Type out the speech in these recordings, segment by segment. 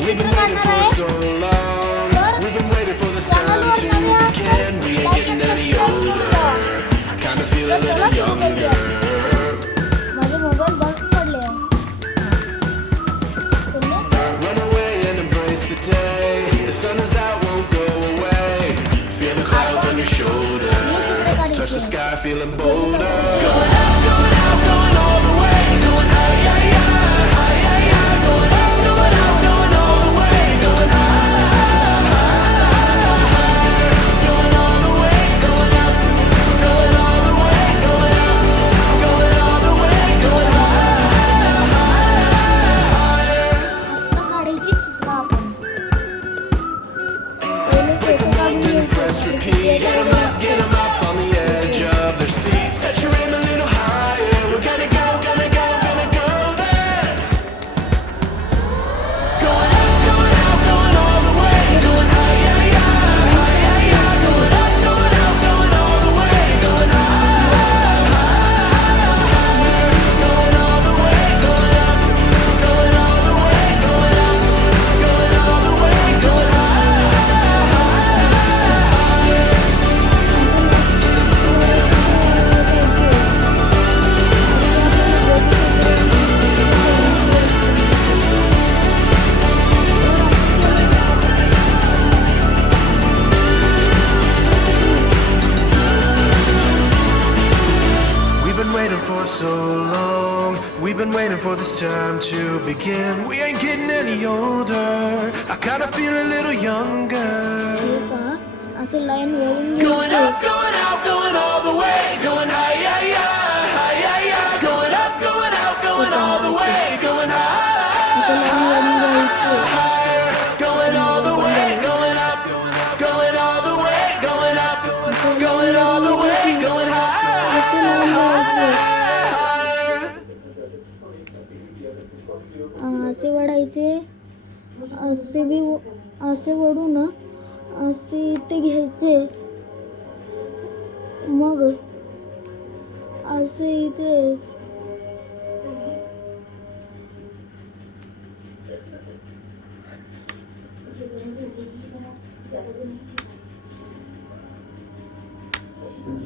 मी चित्र काढणार आहे. तर चॅनलवर नवीन असाल लाईक आणि सबस्क्राईब करून द्या. तर चला सुरू करूया. माझे मोबाईल बंद पडले. Touch the sky, feeling bolder. Going up, going out, going all the way. Going high, yeah, yeah, high, yeah, yeah. Going up, going out, going all the way. Going high, higher. Going all the way, going up, going all the way. Going up, going all the way. Going higher, higher. आता काढायची चित्र आपण. पहिले केस काढून घ्यायचे. So long, we've been waiting for this time to begin. We ain't getting any older. I kinda feel a little younger. असं line वळून Going up, going out, going all the way. Going high, yeah, yeah, high, yeah, yeah. Going up, going out, going all the way. Going higher, going all the way. Going up, going all the way. Going up, going all the way. Going higher. असे वडायचे, असे बी असे वडून असे इथे घ्यायचे, मग असे इथे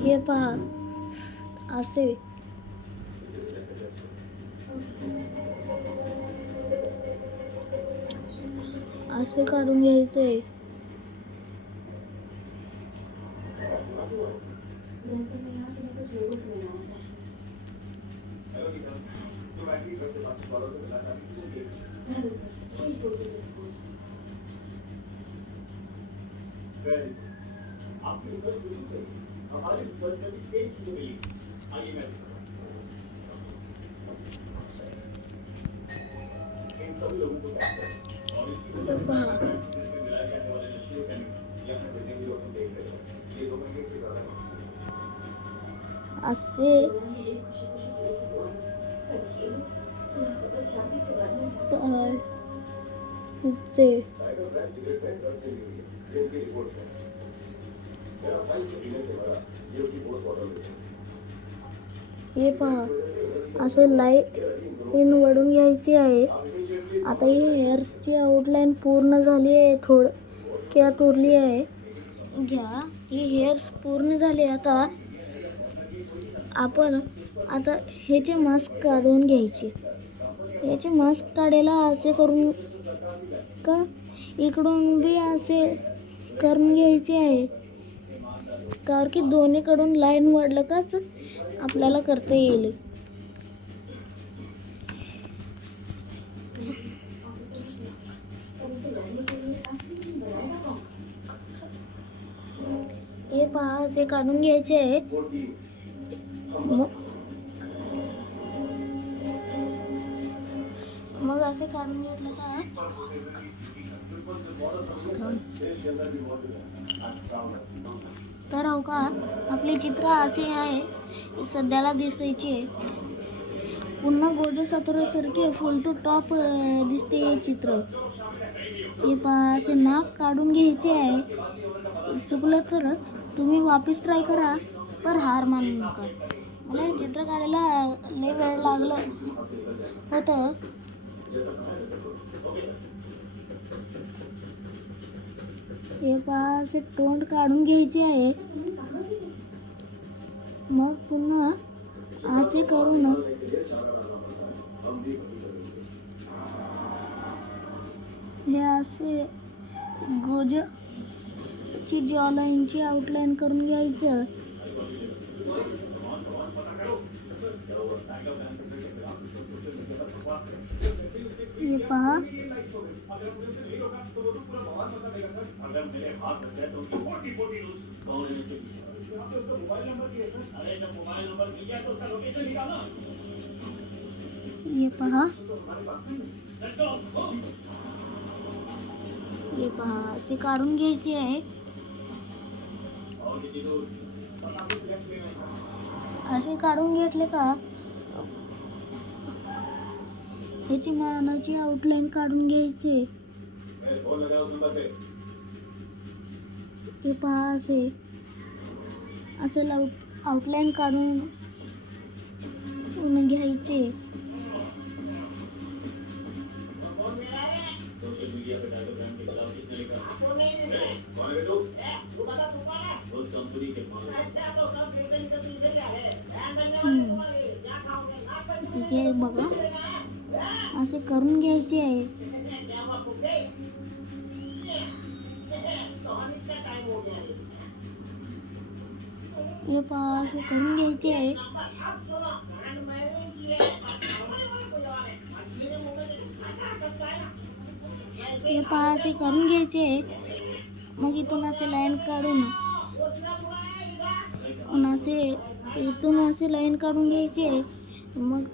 हे पहा असे असे काढून घ्यायचे. असे पुढचे हे पहा असे लाईन वळून घ्यायची आहे. आता ही हेअर्सची आउटलाईन पूर्ण झाली आहे, थोडक्यात उरली आहे. घ्या, ही हेअर्स पूर्ण झाली. आता आपण ह्याचे मास्क काढून घ्यायचे. याचे मास्क काढायला असे करून का इकडून बी असे करून घ्यायचे आहे, कारण की दोन्हीकडून लाईन वळलं काच आपल्याला करता येईल. हे पहा असे काढून घ्यायचे आहे. मग असे काढून घेतलं का तर हो का आपले चित्र असे आहे सध्याला दिसायचे. पुन्हा गोजो सातोरासारखे फुल टू टॉप दिसते हे चित्र. हे पहा असे नाक काढून घ्यायचे आहे. चुकलं तर तुम्ही वापस ट्राय करा, पर हार मानू नका. मला हे चित्र काढायला लय वेळ लागलं होतं. हे पहा असे तोंड काढून घ्यायचे आहे. मग पुन्हा असे करून हे असे गोजची जॉलाईनची आउटलाईन करून घ्यायचं. हे पहा हे पहा हे पहा असे काढून घ्यायचे आहे. असे काढून घेतले का ह्याची मानाची आउटलाईन काढून घ्यायचे. हे पहा असे आउटलाईन काढून घ्यायचे. हे बघा असे करून घ्यायचे आहे. हे पहा असे करून घ्यायचे आहे. हे पहा असे करून घ्यायचे आहे. मग इथून असे लाईन काढून इथून असे लाईन काढून घ्यायचे. मग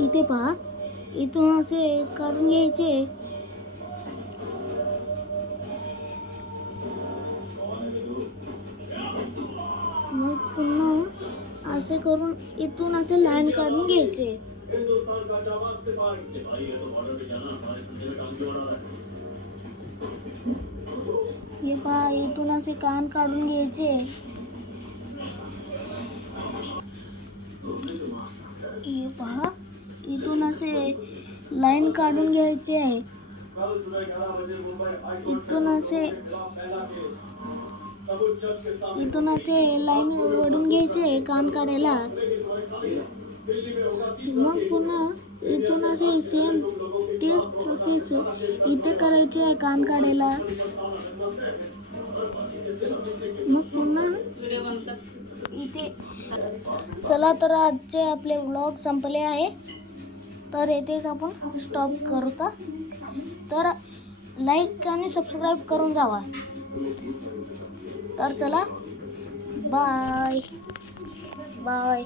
इथे पहा इथून असे काढून घ्यायचे. मग पुन्हा असे करून इथून असे लाईन काढून घ्यायचे. हे पहा इथून असे कान काढून घ्यायचे. हे पहा इथून असे लाईन काढून घ्यायचे आहे. इथून असे लाईन वडून घ्यायचे कान काढायला. मग पुन्हा इथून असे सेम तेच प्रोसेस इथे करायची आहे कान काढायला. मग पुन्हा इथे चला तर आजचे आपले व्लॉग संपले आहे. तर येथेच आपण स्टॉप करतो. तर लाईक आणि सबस्क्राईब करून जावा. तर चला बाय बाय.